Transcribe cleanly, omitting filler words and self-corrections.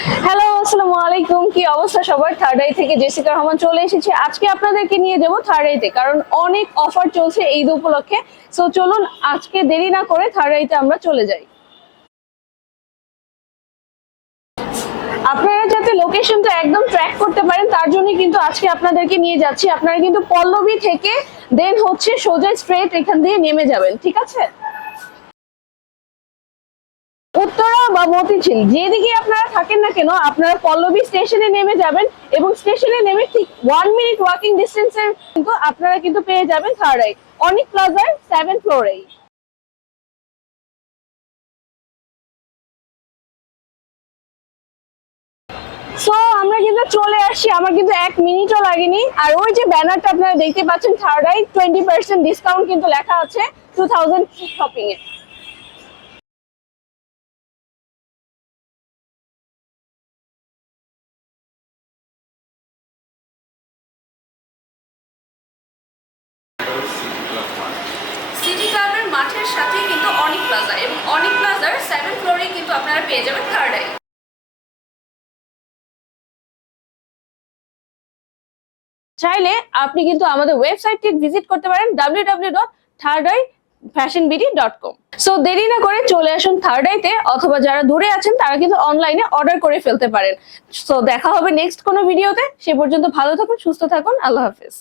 Hello, আসসালামু আলাইকুম। কি অবস্থা সবার? থার্ড আই থেকে জেসিকা রহমান চলে এসেছি। আজকে আপনাদেরকে নিয়ে যাব থার্ড আইতে, কারণ অনেক অফার চলছে ঈদ উপলক্ষে। সো চলুন আজকে দেরি না করে থার্ড আইতে আমরা চলে যাই। আপনারা যাতে লোকেশনটা একদম ট্র্যাক করতে পারেন তার জন্য কিন্তু আজকে আপনাদেরকে নিয়ে যাচ্ছি। আপনারা কিন্তু পল্লবী থেকে দেন হচ্ছে সোজা স্ট্রেট এখান দিয়ে নেমে যাবেন, ঠিক আছে? উত্তরা বা মতিঝিল যেদিকে আপনারা থাকেন না কেন, আপনারা পল্লবী স্টেশনে নেমে যাবেন এবং স্টেশনে নেমে ঠিক 1 মিনিট ওয়াকিং ডিস্টেন্সে কিন্তু আপনারা কিন্তু পেয়ে যাবেন থার্ড আই, অনিক প্লাজার 7th ফ্লোরে। সো আমরা কিন্তু চলে আসছি, আমার কিন্তু 1 মিনিটও লাগেনি। আর ওই যে ব্যানারটা আপনারা দেখতে পাচ্ছেন থার্ড আই 20% ডিসকাউন্ট কিন্তু লেখা আছে 2000 শপিং এ। সিটি ক্লাবের মাঠের সাথে কিন্তু অনিক প্লাজা এবং অনিক প্লাজার 7th ফ্লোরে কিন্তু আপনারা পেয়ে যাবেন থার্ড আই। চাইলে আপনি কিন্তু আমাদের ওয়েবসাইটটি ভিজিট করতে পারেন www.thirdeyfashionbd.com। সো দেরি না করে চলে আসুন থার্ড আইতে, অথবা যারা দূরে আছেন তারা কিন্তু অনলাইনে অর্ডার করে ফেলতে পারেন। সো দেখা হবে নেক্সট কোনো ভিডিওতে। সে পর্যন্ত ভালো থাকুন, সুস্থ থাকুন, আল্লাহ হাফেজ।